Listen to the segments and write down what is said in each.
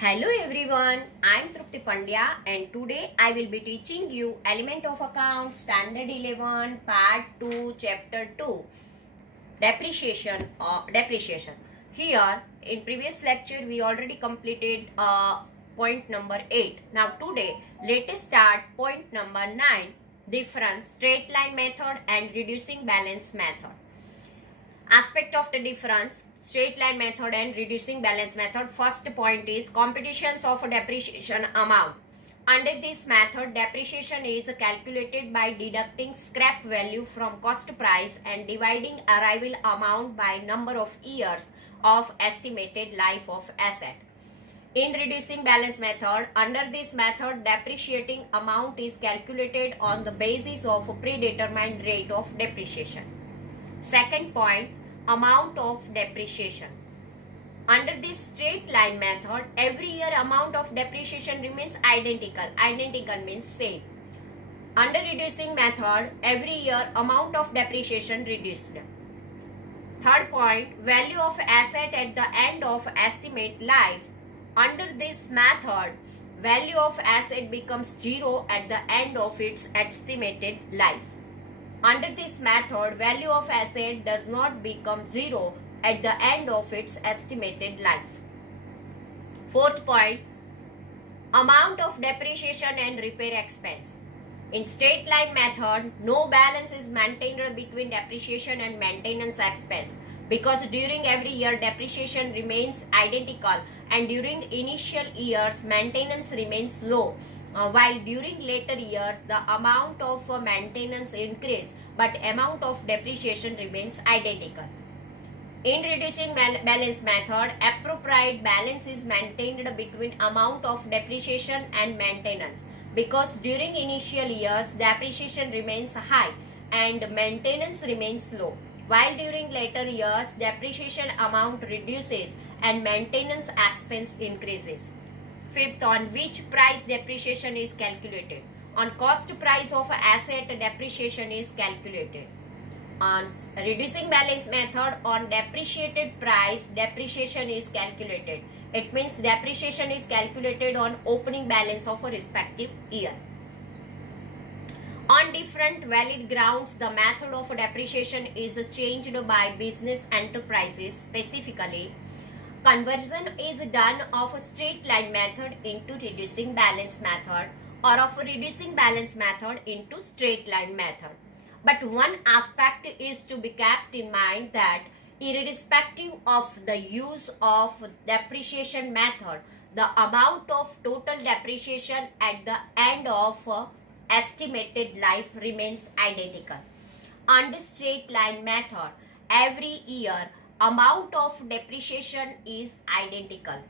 Hello everyone, I am Trupti Pandya and today I will be teaching you Element of Account Standard 11 Part 2 Chapter 2 Depreciation. Here in previous lecture we already completed point number 8. Now today let us start point number 9, difference, straight line method and reducing balance method. Aspect of the difference, straight line method and reducing balance method. First point is computations of depreciation amount. Under this method, depreciation is calculated by deducting scrap value from cost price and dividing arrival amount by number of years of estimated life of asset. In reducing balance method, under this method, depreciating amount is calculated on the basis of a predetermined rate of depreciation. Second point, amount of depreciation. Under this straight line method, every year amount of depreciation remains identical. Identical means same. Under reducing method, every year amount of depreciation reduced. Third point, value of asset at the end of estimate life. Under this method, value of asset becomes zero at the end of its estimated life. Under this method, value of asset does not become zero at the end of its estimated life. Fourth point, amount of depreciation and repair expense. In straight line method, no balance is maintained between depreciation and maintenance expense because during every year depreciation remains identical and during initial years maintenance remains low. While during later years the amount of maintenance increase but amount of depreciation remains identical. In reducing balance method, appropriate balance is maintained between amount of depreciation and maintenance because during initial years depreciation remains high and maintenance remains low, while during later years depreciation amount reduces and maintenance expense increases. Fifth, on which price depreciation is calculated? On cost price of asset depreciation is calculated. On reducing balance method, on depreciated price depreciation is calculated. It means depreciation is calculated on opening balance of a respective year. On different valid grounds, the method of depreciation is changed by business enterprises. Specifically, conversion is done of a straight line method into reducing balance method or of a reducing balance method into straight line method. But one aspect is to be kept in mind that irrespective of the use of depreciation method, the amount of total depreciation at the end of estimated life remains identical. Under straight line method, every year amount of depreciation is identical.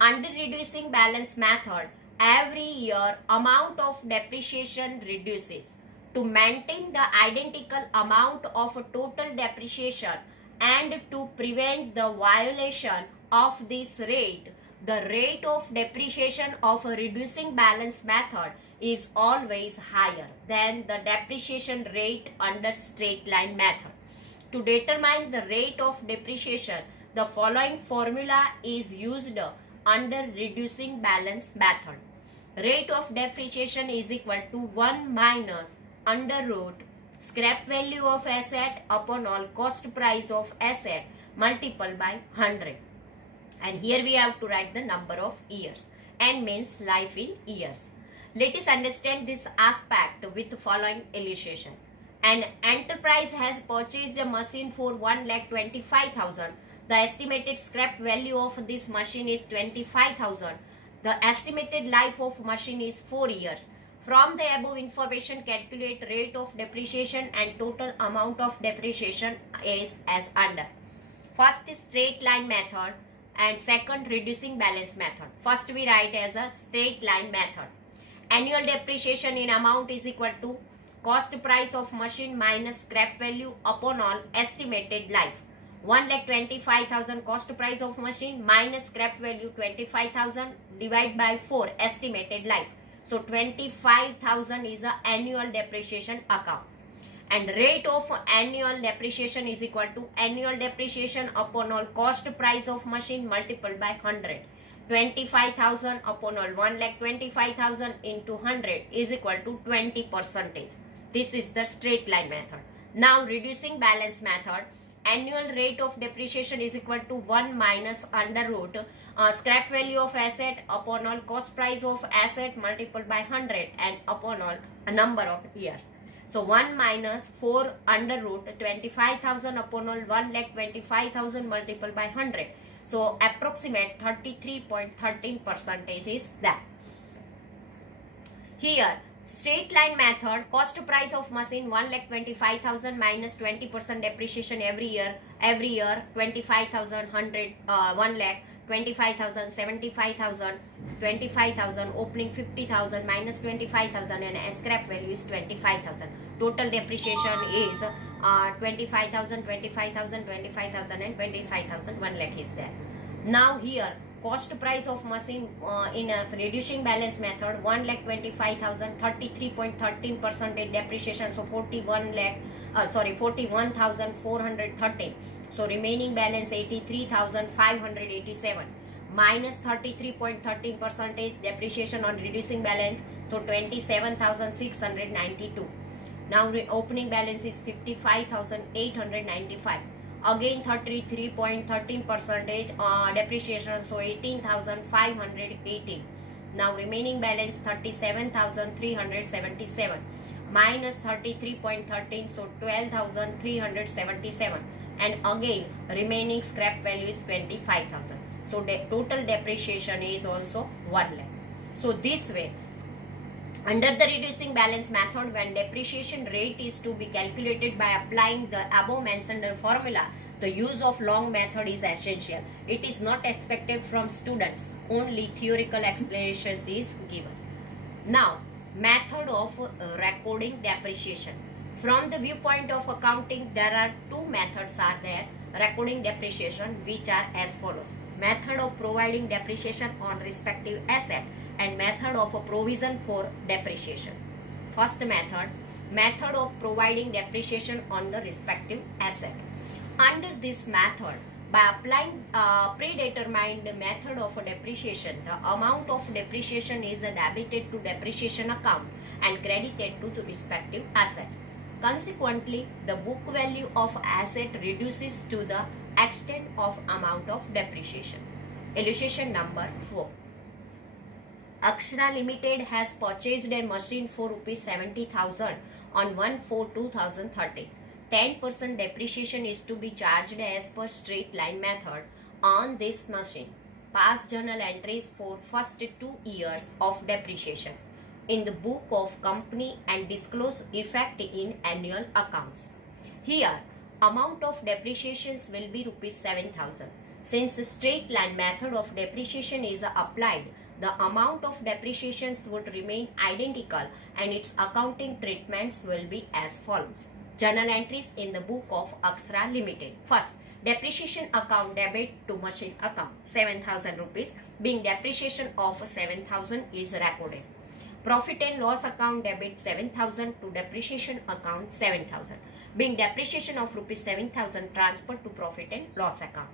Under reducing balance method, every year amount of depreciation reduces. To maintain the identical amount of total depreciation and to prevent the violation of this rate, the rate of depreciation of a reducing balance method is always higher than the depreciation rate under straight line method. To determine the rate of depreciation, the following formula is used under reducing balance method. Rate of depreciation is equal to 1 minus under root scrap value of asset upon all cost price of asset multiplied by 100. And here we have to write the number of years. N means life in years. Let us understand this aspect with the following illustration. An enterprise has purchased a machine for 1,25,000. The estimated scrap value of this machine is 25,000. The estimated life of machine is 4 years. From the above information, calculate rate of depreciation and total amount of depreciation is as under. First, straight line method and second, reducing balance method. First, we write as a straight line method. Annual depreciation in amount is equal to cost price of machine minus scrap value upon all estimated life. 1,25,000 cost price of machine minus scrap value 25,000 divided by 4 estimated life. So 25,000 is the annual depreciation account. And rate of annual depreciation is equal to annual depreciation upon all cost price of machine multiplied by 100. 25,000 upon all 1,25,000 into 100 is equal to 20%. This is the straight line method. Now reducing balance method, annual rate of depreciation is equal to 1 minus under root scrap value of asset upon all cost price of asset multiplied by 100 and upon all a number of years. So 1 minus 4 under root 25,000 upon all 1,25,000 multiplied by 100. So approximate 33.13% is that. Here straight line method, cost price of machine 1,25,000 minus 20% depreciation every year 25,000, 100, 1 lakh, 25,000, 75,000, 25,000, opening 50,000 minus 25,000 and scrap value is 25,000. Total depreciation is 25,000, 25,000, 25,000 and 25,000, 1 lakh is there. Now here cost price of machine in a reducing balance method 1,25,000, 33.13% depreciation, so 41,413. So remaining balance 83,587 minus 33.13% depreciation on reducing balance, so 27,692. Now opening balance is 55,895. Again 33.13% depreciation, so 18,518. Now remaining balance 37,377 minus 33.13, so 12,377. And again remaining scrap value is 25,000. So total depreciation is also 1 lakh. So this way, under the reducing balance method, when depreciation rate is to be calculated by applying the above mentioned formula, the use of long method is essential. It is not expected from students. Only theoretical explanations is given. Now, method of recording depreciation. From the viewpoint of accounting, there are two methods are there recording depreciation, which are as follows. Method of providing depreciation on respective asset and method of a provision for depreciation. First method of providing depreciation on the respective asset. Under this method, by applying predetermined method of depreciation, the amount of depreciation is debited to depreciation account and credited to the respective asset. Consequently, the book value of asset reduces to the extent of amount of depreciation. Illustration number 4. Akshara Limited has purchased a machine for rupees 70,000 on 1/4/2013. 10% depreciation is to be charged as per straight line method on this machine. Pass journal entries for first 2 years of depreciation in the book of company and disclose effect in annual accounts. Here, amount of depreciations will be rupees 7,000. Since straight line method of depreciation is applied, the amount of depreciations would remain identical and its accounting treatments will be as follows. Journal entries in the book of Akshara Limited. First, depreciation account debit to machine account 7,000 rupees, being depreciation of 7,000 is recorded. Profit and loss account debit 7,000 to depreciation account 7,000, being depreciation of rupees 7,000 transferred to profit and loss account.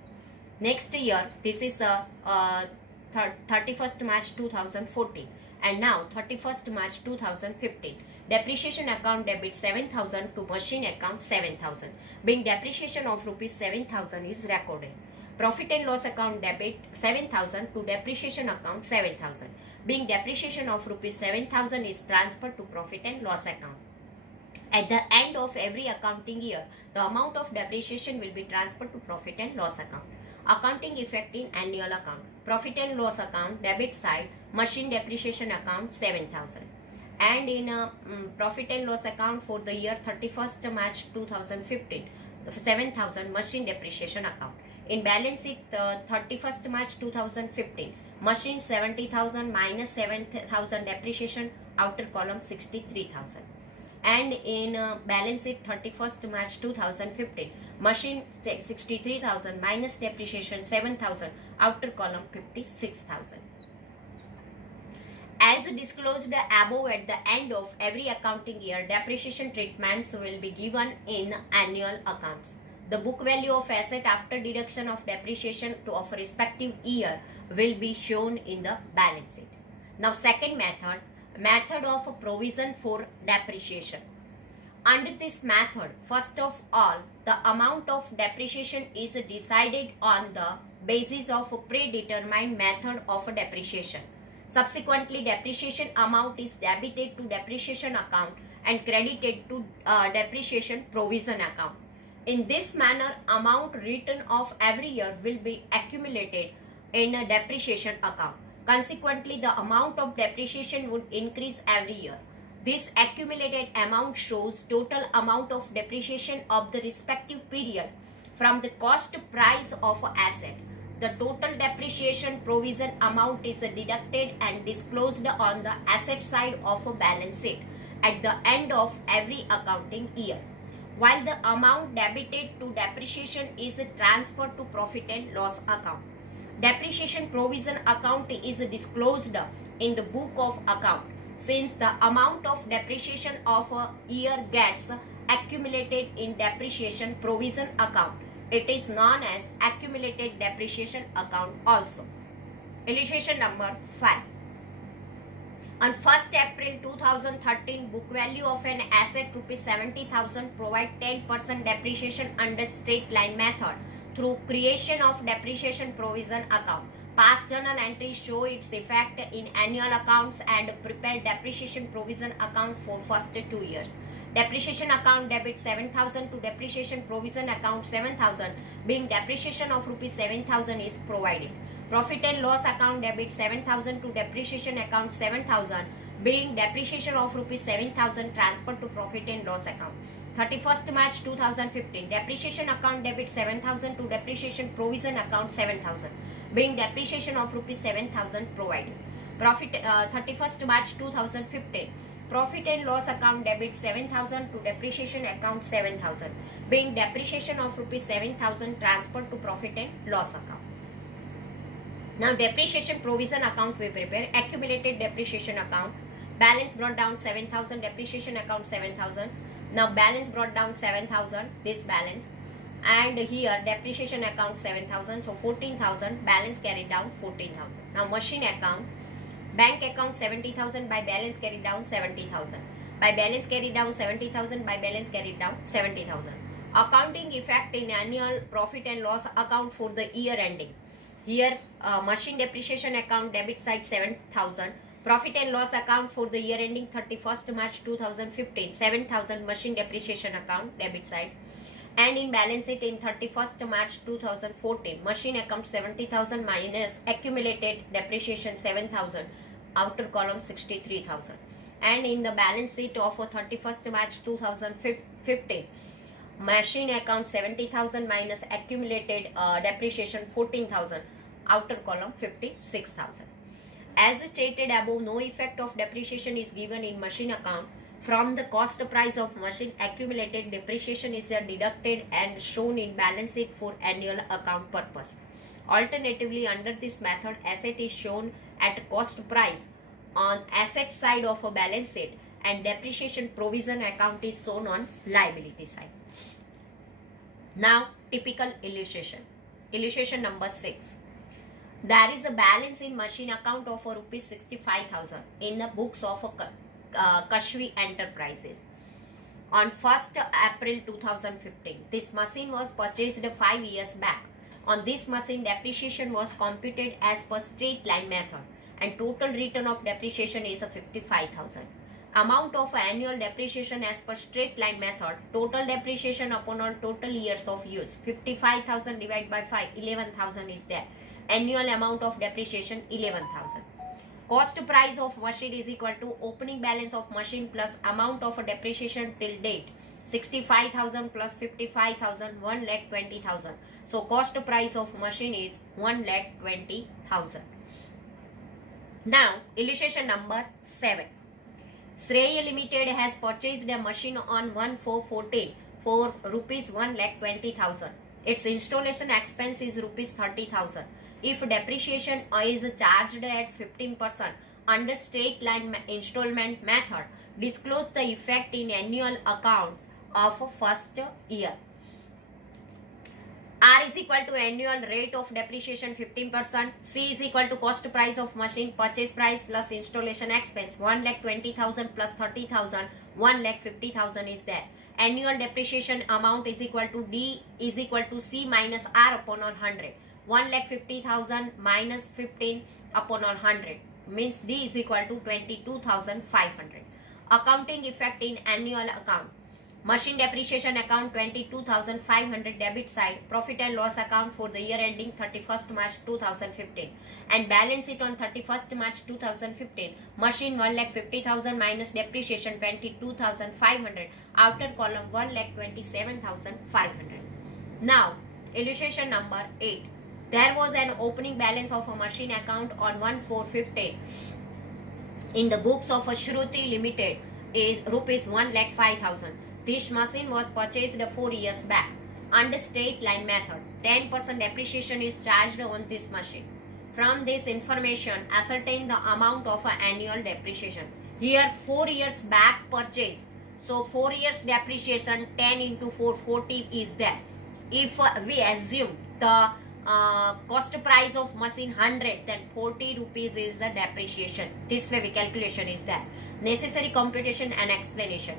Next year, this is 31st March 2014 and now 31st March 2015. Depreciation account debit 7,000 to machine account 7,000, being depreciation of rupees 7,000 is recorded. Profit and loss account debit 7,000 to depreciation account 7,000, being depreciation of rupees 7,000 is transferred to profit and loss account. At the end of every accounting year, the amount of depreciation will be transferred to profit and loss account. Accounting effect in annual account. Profit and loss account debit side, machine depreciation account 7,000. And in profit and loss account for the year 31st March 2015, 7,000 machine depreciation account. In balance sheet 31st March 2015, machine 70,000 minus 7,000 depreciation, outer column 63,000. And in balance sheet 31st March 2015, machine 63,000 minus depreciation 7,000, outer column 56,000. As disclosed above, at the end of every accounting year, depreciation treatments will be given in annual accounts. The book value of asset after deduction of depreciation of respective year will be shown in the balance sheet. Now second method of provision for depreciation. Under this method, first of all, the amount of depreciation is decided on the basis of a predetermined method of depreciation. Subsequently, depreciation amount is debited to depreciation account and credited to depreciation provision account. In this manner, amount written off every year will be accumulated in a depreciation account. Consequently, the amount of depreciation would increase every year. This accumulated amount shows total amount of depreciation of the respective period from the cost price of an asset. The total depreciation provision amount is deducted and disclosed on the asset side of a balance sheet at the end of every accounting year, while the amount debited to depreciation is transferred to profit and loss account. Depreciation provision account is disclosed in the book of account. Since the amount of depreciation of a year gets accumulated in depreciation provision account, it is known as accumulated depreciation account also. Illustration number 5. On 1st April 2013, book value of an asset rupees 70,000 provide 10% depreciation under straight line method through creation of depreciation provision account. Past journal entries show its effect in annual accounts and prepare depreciation provision account for first 2 years. Depreciation account debit 7,000 to depreciation provision account 7,000, being depreciation of rupees 7,000 is provided. Profit and loss account debit 7,000 to depreciation account 7,000, being depreciation of rupees 7,000 transferred to profit and loss account. 31st March 2015, depreciation account debit 7,000 to depreciation provision account 7,000, being depreciation of rupees 7,000 provided. Profit 31st March 2015, profit and loss account debit 7,000 to depreciation account 7,000, being depreciation of rupees 7,000 transferred to profit and loss account. Now depreciation provision account we prepare. Accumulated depreciation account, balance brought down 7,000, depreciation account 7,000. Now balance brought down 7,000, this balance, and here depreciation account 7,000, so 14,000, balance carried down 14,000. Now machine account, bank account 70,000, by balance carried down 70,000, by balance carried down 70,000, by balance carried down 70,000. Accounting effect in annual profit and loss account for the year ending. Here machine depreciation account debit side 7,000, profit and loss account for the year ending 31st March 2015 7,000, machine depreciation account debit side, and in balance sheet in 31st March 2014 machine account 70,000 minus accumulated depreciation 7,000, outer column 63,000, and in the balance sheet of 31st March 2015 machine account 70,000 minus accumulated depreciation 14,000, outer column 56,000. As stated above, no effect of depreciation is given in machine account. From the cost price of machine, accumulated depreciation is deducted and shown in balance sheet for annual account purpose. Alternatively, under this method, asset is shown at cost price on asset side of a balance sheet and depreciation provision account is shown on liability side. Now, typical illustration. Illustration number 6. There is a balance in machine account of rupees 65,000 in the books of Kashvi Enterprises. On 1st April 2015, this machine was purchased 5 years back. On this machine, depreciation was computed as per straight line method and total return of depreciation is 55,000. Amount of annual depreciation as per straight line method, total depreciation upon all total years of use, 55,000 divided by 5, 11,000 is there. Annual amount of depreciation 11,000. Cost price of machine is equal to opening balance of machine plus amount of depreciation till date, 65,000 plus 55,000, 1,20,000. So cost price of machine is 1,20,000. Now illustration number 7. Shrey Limited has purchased a machine on 1/4/14 for rupees 1,20,000. Its installation expense is rupees 30,000. If depreciation is charged at 15% under straight line installment method, disclose the effect in annual accounts of first year. R is equal to annual rate of depreciation 15%. C is equal to cost price of machine, purchase price plus installation expense. 1,20,000 plus 30,000, 1,50,000 is there. Annual depreciation amount is equal to D is equal to C minus R upon all 100. 1,50,000 minus 15 upon all 100 means D is equal to 22,500. Accounting effect in annual account. Machine depreciation account 22,500 debit side, profit and loss account for the year ending 31st March 2015 and balance it on 31st March 2015. Machine 1,50,000 minus depreciation 22,500, outer column 1,27,500. Now illustration number 8. There was an opening balance of a machine account on 1/4/15 in the books of a Shruti Limited is rupees 1,05,000. This machine was purchased 4 years back. Under straight line method, 10% depreciation is charged on this machine. From this information, ascertain the amount of annual depreciation. Here 4 years back purchase. So 4 years depreciation 10 into 4, 40 is there. If we assume the cost price of machine 100, then 40 rupees is the depreciation. This way calculation is there. Necessary computation and explanation.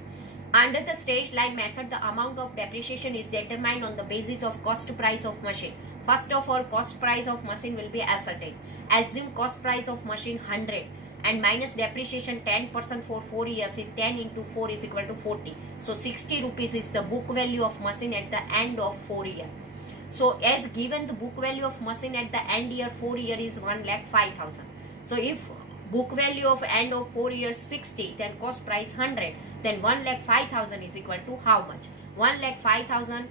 Under the straight line method, the amount of depreciation is determined on the basis of cost price of machine. First of all, cost price of machine will be ascertained. Assume cost price of machine 100 and minus depreciation 10% for 4 years is 10 into 4 is equal to 40. So 60 rupees is the book value of machine at the end of 4 years. So as given the book value of machine at the end year 4 year is 1,05,000. So if book value of end of 4 years 60, then cost price 100, then 1,05,000 is equal to how much? 1,05,000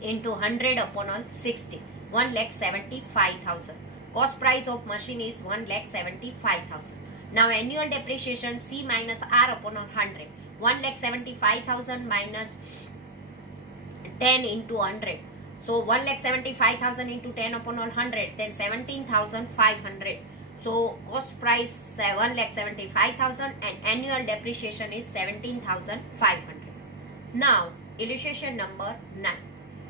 into 100 upon all 60, 1,75,000. Cost price of machine is 1,75,000. Now annual depreciation C minus R upon all 100. 1,75,000 minus 10 into 100. So 1,75,000 into 10 upon all 100, then 17,500. So cost price 1,75,000 and annual depreciation is 17,500. Now illustration number 9.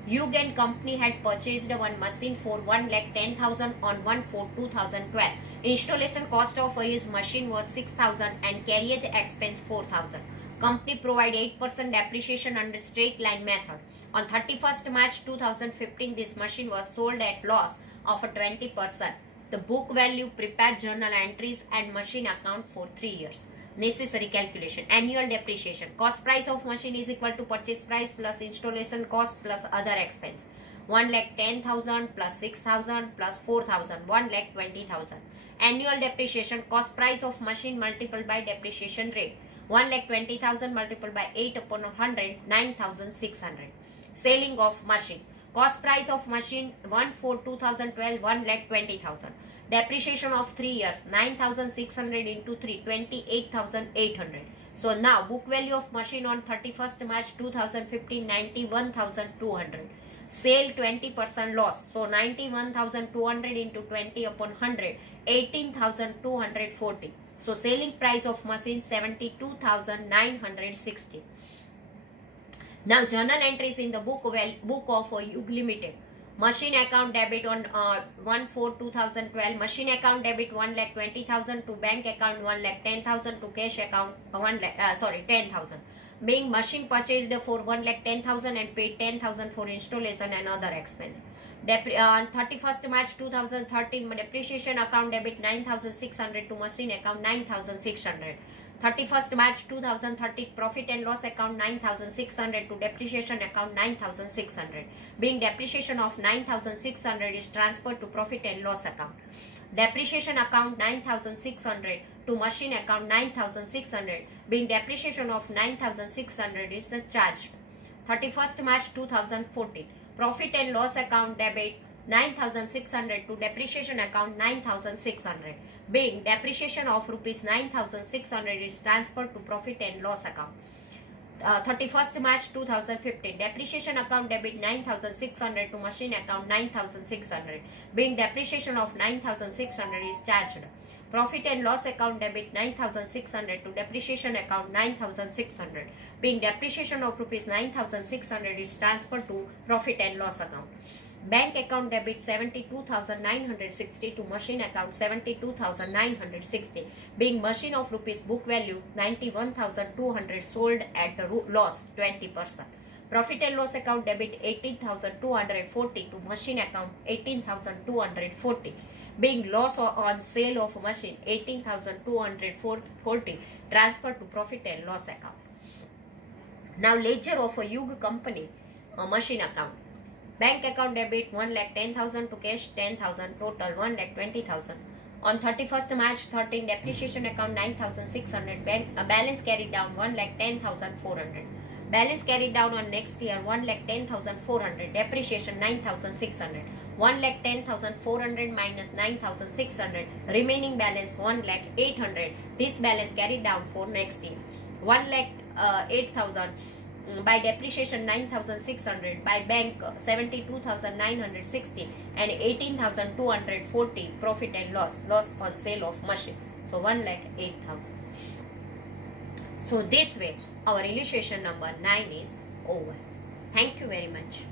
Yugen company had purchased one machine for 1,10,000 on 1/4/2012. Installation cost of his machine was 6,000 and carriage expense 4,000. Company provide 8% depreciation under straight line method. On 31st March 2015, this machine was sold at loss of 20%. The book value, prepared journal entries and machine account for 3 years. Necessary calculation. Annual depreciation. Cost price of machine is equal to purchase price plus installation cost plus other expense. 1,10,000 plus 6,000 plus 4,000, 1,20,000. Annual depreciation. Cost price of machine multiplied by depreciation rate. 1,20,000 multiplied by 8 upon 100, 9,600. Selling of machine. Cost price of machine 1/4/2012, 1,20,000. Depreciation of 3 years, 9,600 into 3, 28,800. So now book value of machine on 31st March 2015, 91,200. Sale 20% loss. So 91,200 into 20 upon 100, 18,240. So selling price of machine 72,960. Now journal entries in the book of Yug Limited. Machine account debit on 1/4/2012. Machine account debit 1,20,000 to bank account 1,10,000 to cash account 10,000. Being machine purchased for 1,10,000 and paid 10,000 for installation and other expense. On 31st March 2013, depreciation account debit 9,600 to machine account 9,600. 31st March 2013, profit and loss account 9,600 to depreciation account 9,600. Being depreciation of 9,600 is transferred to profit and loss account. Depreciation account 9,600 to machine account 9,600. Being depreciation of 9,600 is the charge. 31st March 2014, profit and loss account debit 9,600 to depreciation account 9,600. Being depreciation of rupees 9,600 is transferred to profit and loss account. 31st March 2015, depreciation account debit 9,600 to machine account 9,600. Being depreciation of 9,600 is charged. Profit and loss account debit 9,600 to depreciation account 9,600. Being depreciation of rupees 9,600 is transferred to profit and loss account. Bank account debit 72,960 to machine account 72,960. Being machine of rupees book value 91,200 sold at the loss 20%. Profit and loss account debit 18,240 to machine account 18,240. Being loss on sale of machine 18,240 transferred to profit and loss account. Now ledger of a Yug company machine account. Bank account debit 1,10,000 to cash 10,000 total 1,20,000. On 31st March 13 depreciation account 9,600 balance carried down 1,10,400. Balance carried down on next year 1,10,400 depreciation 9,600. 1,10,400 minus 9,600 remaining balance 1,08,000. This balance carried down for next year 1,08,000 by depreciation 9,600 by bank 72,960 and 18,240 profit and loss on sale of machine, so 1,08,000. So this way our illustration number 9 is over. Thank you very much.